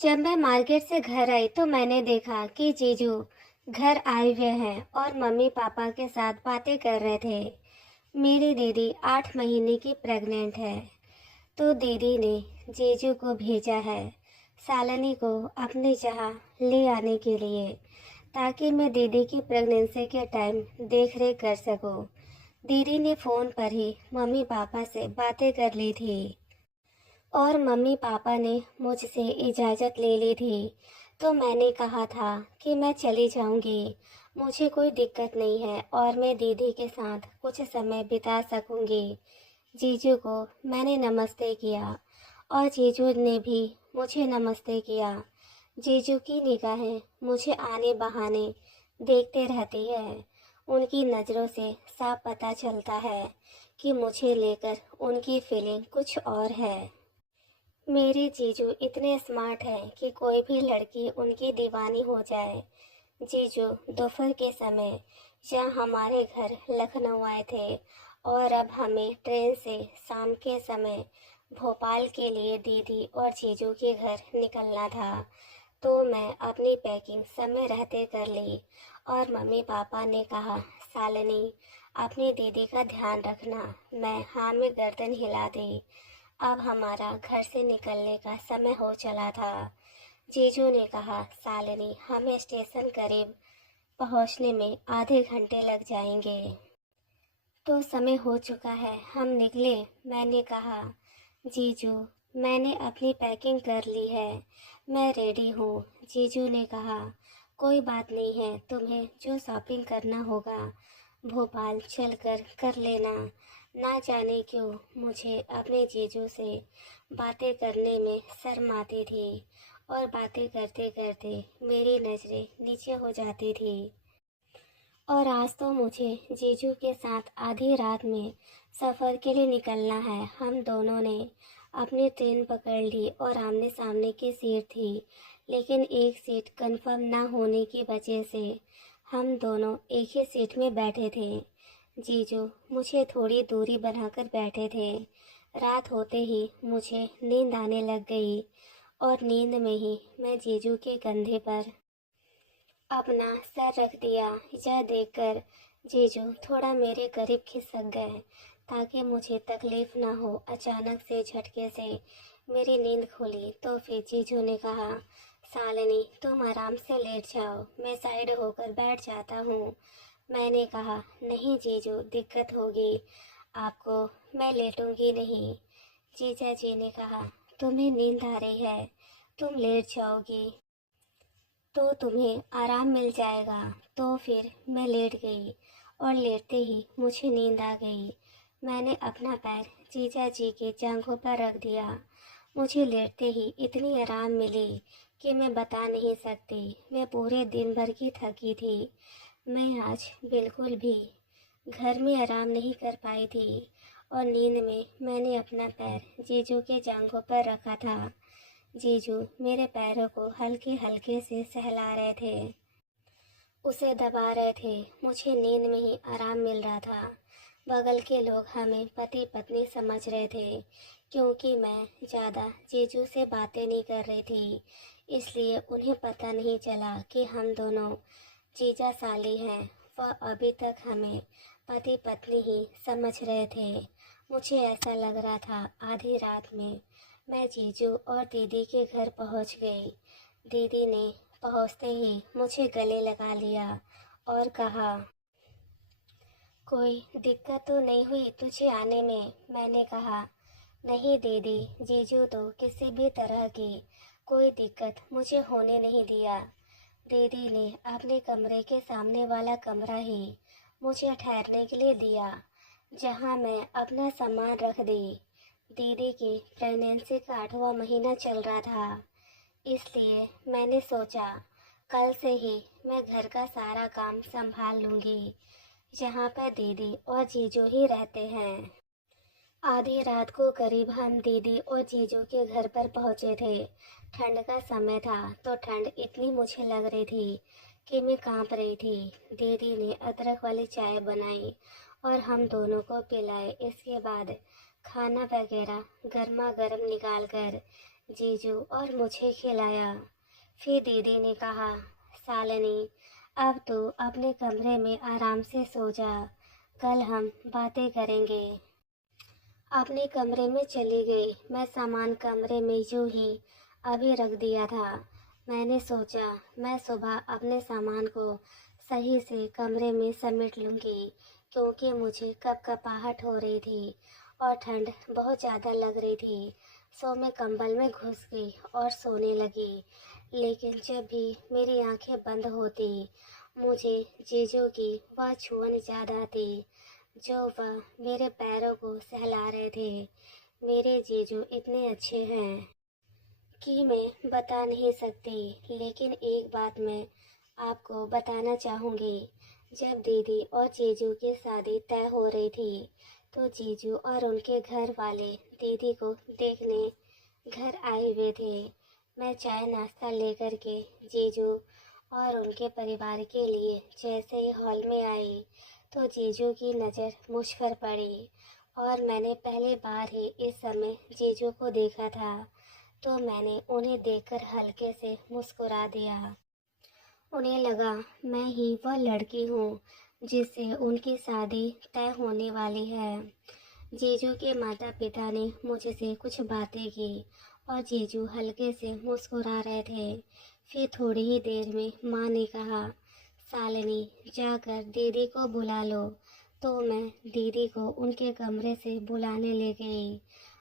जब मैं मार्केट से घर आई तो मैंने देखा कि जीजू घर आए हुए हैं और मम्मी पापा के साथ बातें कर रहे थे। मेरी दीदी 8 महीने की प्रेग्नेंट है, तो दीदी ने जीजू को भेजा है शालिनी को अपनी जगह ले आने के लिए, ताकि मैं दीदी की प्रेगनेंसी के टाइम देख रेख कर सकूं। दीदी ने फ़ोन पर ही मम्मी पापा से बातें कर ली थी और मम्मी पापा ने मुझसे इजाज़त ले ली थी। तो मैंने कहा था कि मैं चली जाऊंगी, मुझे कोई दिक्कत नहीं है और मैं दीदी के साथ कुछ समय बिता सकूंगी। जीजू को मैंने नमस्ते किया और जीजू ने भी मुझे नमस्ते किया। जीजू की निगाहें मुझे आने बहाने देखते रहती है। उनकी नज़रों से साफ पता चलता है कि मुझे लेकर उनकी फीलिंग कुछ और है। मेरे जीजू इतने स्मार्ट हैं कि कोई भी लड़की उनकी दीवानी हो जाए। जीजू दोपहर के समय यहाँ हमारे घर लखनऊ आए थे और अब हमें ट्रेन से शाम के समय भोपाल के लिए दीदी और जीजू के घर निकलना था। तो मैं अपनी पैकिंग समय रहते कर ली और मम्मी पापा ने कहा, शालिनी अपनी दीदी का ध्यान रखना। मैं हाँ में गर्दन हिला दी। अब हमारा घर से निकलने का समय हो चला था। जीजू ने कहा, शालिनी हमें स्टेशन करीब पहुंचने में आधे घंटे लग जाएंगे। तो समय हो चुका है, हम निकले। मैंने कहा, जीजू मैंने अपनी पैकिंग कर ली है, मैं रेडी हूँ। जीजू ने कहा, कोई बात नहीं है, तुम्हें जो शॉपिंग करना होगा भोपाल चलकर कर लेना। ना जाने क्यों मुझे अपने जीजू से बातें करने में शर्म आती थी और बातें करते करते मेरी नज़रें नीचे हो जाती थी। और आज तो मुझे जीजू के साथ आधी रात में सफ़र के लिए निकलना है। हम दोनों ने अपनी ट्रेन पकड़ ली और आमने सामने की सीट थी, लेकिन एक सीट कंफर्म ना होने की वजह से हम दोनों एक ही सीट में बैठे थे। जीजू मुझे थोड़ी दूरी बनाकर बैठे थे। रात होते ही मुझे नींद आने लग गई और नींद में ही मैं जीजू के कंधे पर अपना सर रख दिया। यह देखकर जीजू थोड़ा मेरे करीब खिसक गए ताकि मुझे तकलीफ ना हो। अचानक से झटके से मेरी नींद खुली तो फिर जीजू ने कहा, शालिनी तुम आराम से लेट जाओ, मैं साइड होकर बैठ जाता हूँ। मैंने कहा, नहीं जीजू दिक्कत होगी आपको, मैं लेटूंगी नहीं। जीजा जी ने कहा, तुम्हें नींद आ रही है, तुम लेट जाओगी तो तुम्हें आराम मिल जाएगा। तो फिर मैं लेट गई और लेटते ही मुझे नींद आ गई। मैंने अपना पैर जीजा जी के जांघों पर रख दिया। मुझे लेटते ही इतनी आराम मिली कि मैं बता नहीं सकती। मैं पूरे दिन भर की थकी थी। मैं आज बिल्कुल भी घर में आराम नहीं कर पाई थी और नींद में मैंने अपना पैर जीजू के जांघों पर रखा था। जीजू मेरे पैरों को हल्के हल्के से सहला रहे थे, उसे दबा रहे थे। मुझे नींद में ही आराम मिल रहा था। बगल के लोग हमें पति पत्नी समझ रहे थे क्योंकि मैं ज़्यादा जीजू से बातें नहीं कर रही थी, इसलिए उन्हें पता नहीं चला कि हम दोनों जीजा साली हैं। वह अभी तक हमें पति पत्नी ही समझ रहे थे। मुझे ऐसा लग रहा था आधी रात में मैं जीजू और दीदी के घर पहुंच गई। दीदी ने पहुंचते ही मुझे गले लगा लिया और कहा, कोई दिक्कत तो नहीं हुई तुझे आने में? मैंने कहा, नहीं दीदी, जीजू तो किसी भी तरह की कोई दिक्कत मुझे होने नहीं दिया। दीदी ने अपने कमरे के सामने वाला कमरा ही मुझे ठहरने के लिए दिया, जहां मैं अपना सामान रख दी। दीदी की प्रेगनेंसी का 8वां महीना चल रहा था, इसलिए मैंने सोचा कल से ही मैं घर का सारा काम संभाल लूँगी। यहाँ पर दीदी और जीजू ही रहते हैं। आधी रात को करीब हम दीदी और जीजू के घर पर पहुँचे थे। ठंड का समय था तो ठंड इतनी मुझे लग रही थी कि मैं कांप रही थी। दीदी ने अदरक वाली चाय बनाई और हम दोनों को पिलाए। इसके बाद खाना वगैरह गर्मा गर्म निकाल कर जीजू और मुझे खिलाया। फिर दीदी ने कहा, शालिनी, अब तू अपने कमरे में आराम से सो जा, कल हम बातें करेंगे। अपने कमरे में चली गई। मैं सामान कमरे में यूं ही अभी रख दिया था। मैंने सोचा मैं सुबह अपने सामान को सही से कमरे में समेट लूँगी, क्योंकि मुझे कपकपाहट हो रही थी और ठंड बहुत ज़्यादा लग रही थी। सो मैं कंबल में घुस गई और सोने लगी। लेकिन जब भी मेरी आंखें बंद होती, मुझे जीजू की वह छुअन याद आती, जो वह मेरे पैरों को सहला रहे थे। मेरे जीजू इतने अच्छे हैं कि मैं बता नहीं सकती। लेकिन एक बात मैं आपको बताना चाहूँगी। जब दीदी और जीजू की शादी तय हो रही थी, तो जीजू और उनके घर वाले दीदी को देखने घर आए हुए थे। मैं चाय नाश्ता लेकर के जीजू और उनके परिवार के लिए जैसे ही हॉल में आई, तो जीजू की नज़र मुझ पर पड़ी और मैंने पहली बार ही इस समय जीजू को देखा था, तो मैंने उन्हें देखकर हल्के से मुस्कुरा दिया। उन्हें लगा मैं ही वह लड़की हूँ जिससे उनकी शादी तय होने वाली है। जीजू के माता पिता ने मुझसे कुछ बातें की और जीजू हल्के से मुस्कुरा रहे थे। फिर थोड़ी ही देर में माँ ने कहा, शालिनी, जाकर दीदी को बुला लो। तो मैं दीदी को उनके कमरे से बुलाने ले गई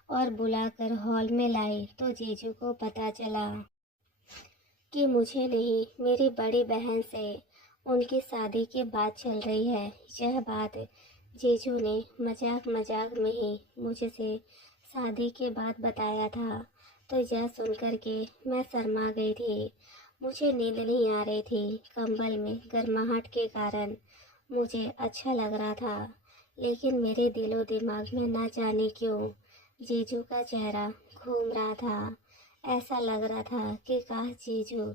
और बुलाकर हॉल में लाई, तो जीजू को पता चला कि मुझे नहीं, मेरी बड़ी बहन से उनकी शादी की बात चल रही है। यह बात जीजू ने मजाक मजाक में ही मुझसे शादी के बाद बताया था। तो यह सुनकर के मैं शर्मा गई थी। मुझे नींद नहीं आ रही थी। कंबल में गर्माहट के कारण मुझे अच्छा लग रहा था, लेकिन मेरे दिलो दिमाग में ना जाने क्यों जीजू का चेहरा घूम रहा था। ऐसा लग रहा था कि काश जीजू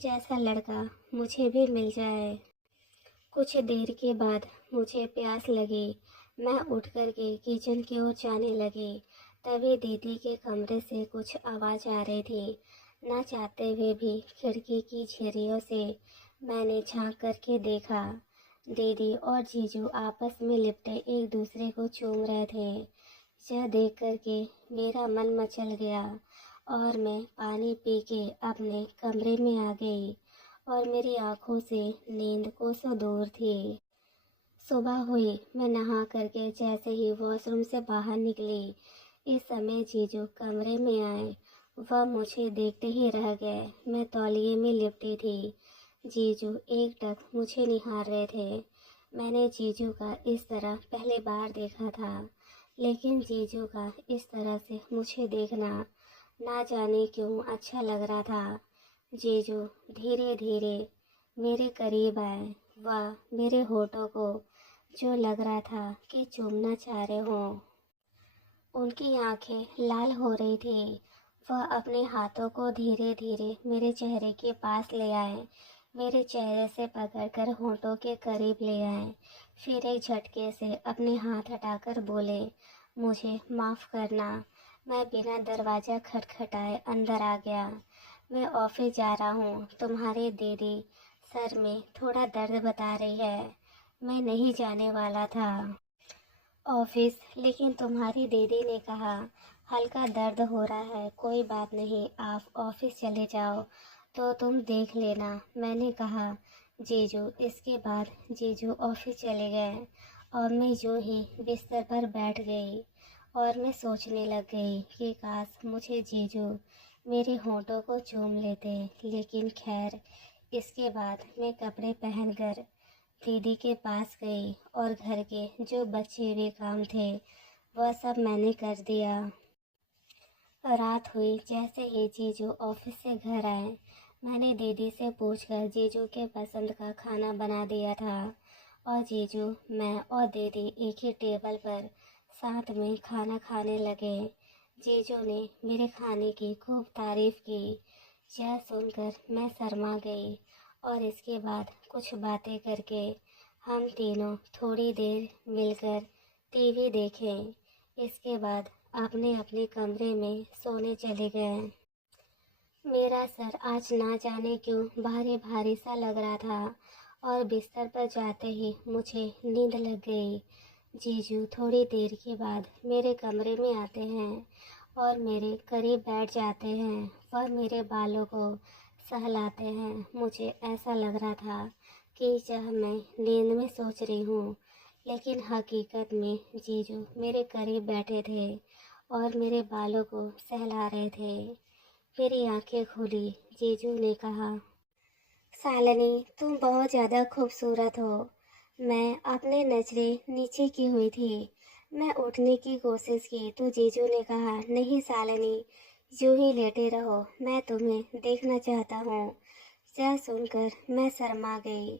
जैसा लड़का मुझे भी मिल जाए। कुछ देर के बाद मुझे प्यास लगी। मैं उठ कर के किचन की ओर जाने लगी। तभी दीदी के कमरे से कुछ आवाज़ आ रही थी। ना चाहते हुए भी खिड़की की झिर्रियों से मैंने झांक करके देखा। दीदी और जीजू आपस में लिपटे एक दूसरे को चूम रहे थे। यह देख कर के मेरा मन मचल गया और मैं पानी पी के अपने कमरे में आ गई और मेरी आंखों से नींद कोसों दूर थी। सुबह हुई। मैं नहा करके जैसे ही वॉशरूम से बाहर निकली, इस समय जीजू कमरे में आए। वह मुझे देखते ही रह गए। मैं तौलिए में लिपटी थी। जीजू एकटक मुझे निहार रहे थे। मैंने जीजू का इस तरह पहली बार देखा था, लेकिन जीजू का इस तरह से मुझे देखना ना जाने क्यों अच्छा लग रहा था। जीजू धीरे धीरे मेरे करीब आए। वह मेरे होठों को, जो लग रहा था कि चूमना चाह रहे हों, उनकी आंखें लाल हो रही थी। वह अपने हाथों को धीरे धीरे मेरे चेहरे के पास ले आए, मेरे चेहरे से पकड़कर होठों के करीब ले आए। फिर एक झटके से अपने हाथ हटाकर बोले, मुझे माफ़ करना। मैं बिना दरवाज़ा खटखटाए अंदर आ गया। मैं ऑफिस जा रहा हूँ। तुम्हारी दीदी सर में थोड़ा दर्द बता रही है। मैं नहीं जाने वाला था ऑफिस, लेकिन तुम्हारी दीदी ने कहा हल्का दर्द हो रहा है, कोई बात नहीं, आप ऑफिस चले जाओ तो तुम देख लेना। मैंने कहा जीजू। इसके बाद जीजू ऑफिस चले गए और मैं यूं ही बिस्तर पर बैठ गई और मैं सोचने लग गई कि काश मुझे जीजू मेरे होठों को चूम लेते। लेकिन खैर, इसके बाद मैं कपड़े पहनकर दीदी के पास गई और घर के जो बचे हुए काम थे वह सब मैंने कर दिया। रात हुई। जैसे ही जीजू ऑफिस से घर आए, मैंने दीदी से पूछकर जीजू के पसंद का खाना बना दिया था और जीजू, मैं और दीदी एक ही टेबल पर साथ में खाना खाने लगे। जीजू ने मेरे खाने की खूब तारीफ की। यह सुनकर मैं शर्मा गई और इसके बाद कुछ बातें करके हम तीनों थोड़ी देर मिलकर टीवी देखें। इसके बाद अपने अपने कमरे में सोने चले गए। मेरा सर आज ना जाने क्यों भारी भारी सा लग रहा था और बिस्तर पर जाते ही मुझे नींद लग गई। जीजू थोड़ी देर के बाद मेरे कमरे में आते हैं और मेरे करीब बैठ जाते हैं और मेरे बालों को सहलाते हैं। मुझे ऐसा लग रहा था कि जब मैं नींद में सोच रही हूँ, लेकिन हकीकत में जीजू मेरे करीब बैठे थे और मेरे बालों को सहला रहे थे। मेरी आंखें खुली। जीजू ने कहा, शालिनी, तुम बहुत ज़्यादा खूबसूरत हो। मैं अपने नज़रें नीचे की हुई थी। मैं उठने की कोशिश की तो जीजू ने कहा, नहीं शालिनी, यूं ही लेटे रहो, मैं तुम्हें देखना चाहता हूँ। यह सुनकर मैं शर्मा गई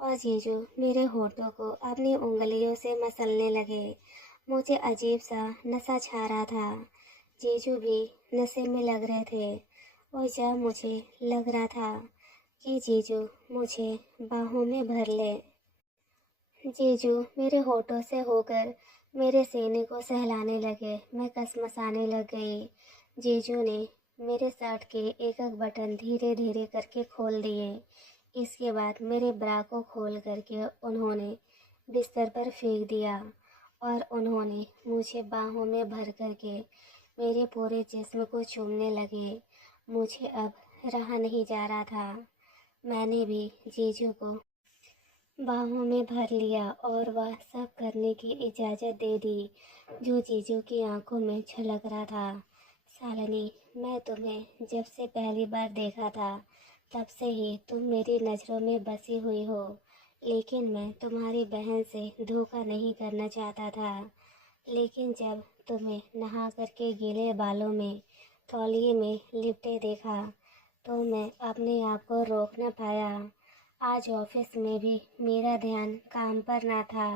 और जीजू मेरे होठों को अपनी उंगलियों से मसलने लगे। मुझे अजीब सा नशा छा रहा था। जीजू भी नशे में लग रहे थे और जब मुझे लग रहा था कि जीजू मुझे बाहों में भर ले, जीजू मेरे होठों से होकर मेरे सीने को सहलाने लगे। मैं कसमसाने लग गई। जीजू ने मेरे शर्ट के एक एक बटन धीरे धीरे करके खोल दिए। इसके बाद मेरे ब्रा को खोल करके उन्होंने बिस्तर पर फेंक दिया और उन्होंने मुझे बाहों में भर करके मेरे पूरे जिस्म को चूमने लगे। मुझे अब रहा नहीं जा रहा था। मैंने भी जीजू को बाहों में भर लिया और वह सब करने की इजाज़त दे दी जो जीजू की आंखों में छलक रहा था। शालिनी, मैं तुम्हें जब से पहली बार देखा था तब से ही तुम मेरी नज़रों में बसी हुई हो, लेकिन मैं तुम्हारी बहन से धोखा नहीं करना चाहता था। लेकिन जब तुम्हें नहा करके गीले बालों में तौलिए में लिपटे देखा तो मैं अपने आप को रोक न पाया। आज ऑफिस में भी मेरा ध्यान काम पर ना था।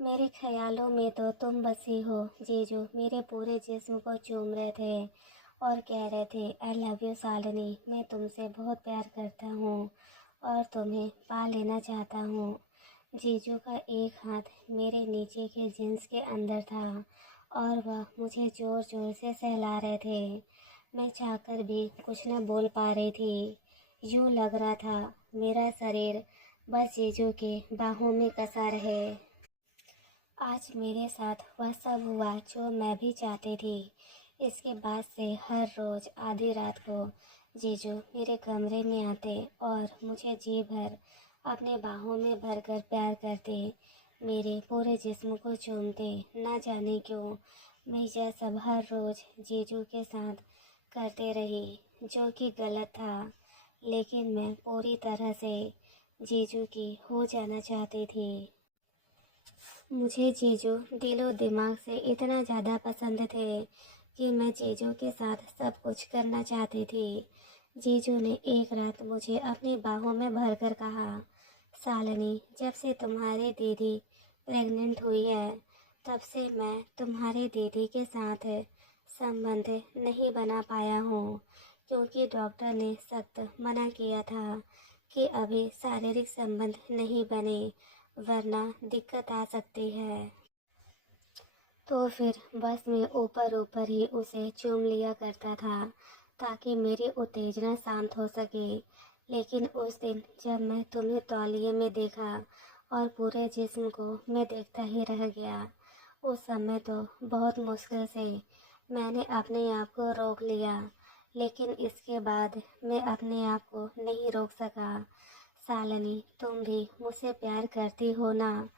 मेरे ख्यालों में तो तुम बसी हो। जीजू मेरे पूरे जिस्म को चूम रहे थे और कह रहे थे, आई लव यू शालिनी, मैं तुमसे बहुत प्यार करता हूँ और तुम्हें पा लेना चाहता हूँ। जीजू का एक हाथ मेरे नीचे के जींस के अंदर था और वह मुझे ज़ोर ज़ोर से सहला रहे थे। मैं चाहकर भी कुछ न बोल पा रही थी। यूँ लग रहा था मेरा शरीर बस जीजू के बाहों में कसा रहे। आज मेरे साथ वह सब हुआ जो मैं भी चाहती थी। इसके बाद से हर रोज़ आधी रात को जीजू मेरे कमरे में आते और मुझे जी भर अपने बाहों में भरकर प्यार करते, मेरे पूरे जिस्म को चूमते। ना जाने क्यों मैं यह सब हर रोज़ जीजू के साथ करते रही, जो कि गलत था, लेकिन मैं पूरी तरह से जीजू की हो जाना चाहती थी। मुझे जीजू दिलो दिमाग से इतना ज़्यादा पसंद थे कि मैं जीजू के साथ सब कुछ करना चाहती थी। जीजू ने एक रात मुझे अपनी बाहों में भरकर कहा, शालिनी, जब से तुम्हारी दीदी प्रेग्नेंट हुई है तब से मैं तुम्हारी दीदी के साथ संबंध नहीं बना पाया हूँ, क्योंकि डॉक्टर ने सख्त मना किया था कि अभी शारीरिक संबंध नहीं बने, वरना दिक्कत आ सकती है। तो फिर बस मैं ऊपर ऊपर ही उसे चूम लिया करता था ताकि मेरी उत्तेजना शांत हो सके। लेकिन उस दिन जब मैं तुम्हें तौलिए में देखा और पूरे जिस्म को मैं देखता ही रह गया, उस समय तो बहुत मुश्किल से मैंने अपने आप को रोक लिया, लेकिन इसके बाद मैं अपने आप को नहीं रोक सका। शालिनी, तुम भी मुझसे प्यार करती हो ना?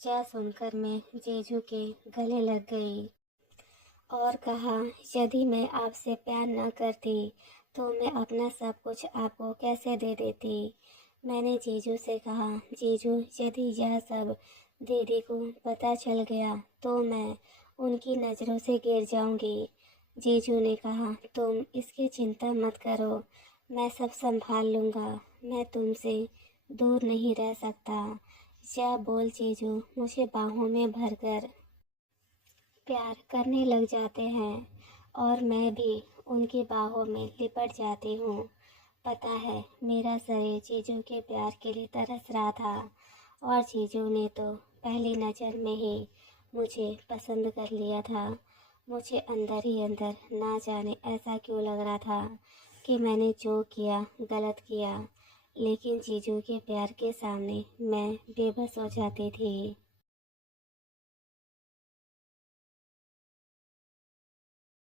यह सुनकर मैं जीजू के गले लग गई और कहा, यदि मैं आपसे प्यार न करती तो मैं अपना सब कुछ आपको कैसे दे देती। मैंने जीजू से कहा, जीजू, यदि यह सब दीदी को पता चल गया तो मैं उनकी नज़रों से गिर जाऊंगी। जीजू ने कहा, तुम इसकी चिंता मत करो, मैं सब संभाल लूँगा, मैं तुमसे दूर नहीं रह सकता। यह बोल जीजू मुझे बाहों में भरकर प्यार करने लग जाते हैं और मैं भी उनकी बाहों में लिपट जाती हूँ। पता है, मेरा शरीर जीजू के प्यार के लिए तरस रहा था और जीजू ने तो पहली नज़र में ही मुझे पसंद कर लिया था। मुझे अंदर ही अंदर ना जाने ऐसा क्यों लग रहा था कि मैंने जो किया गलत किया, लेकिन जीजू के प्यार के सामने मैं बेबस हो जाती थी।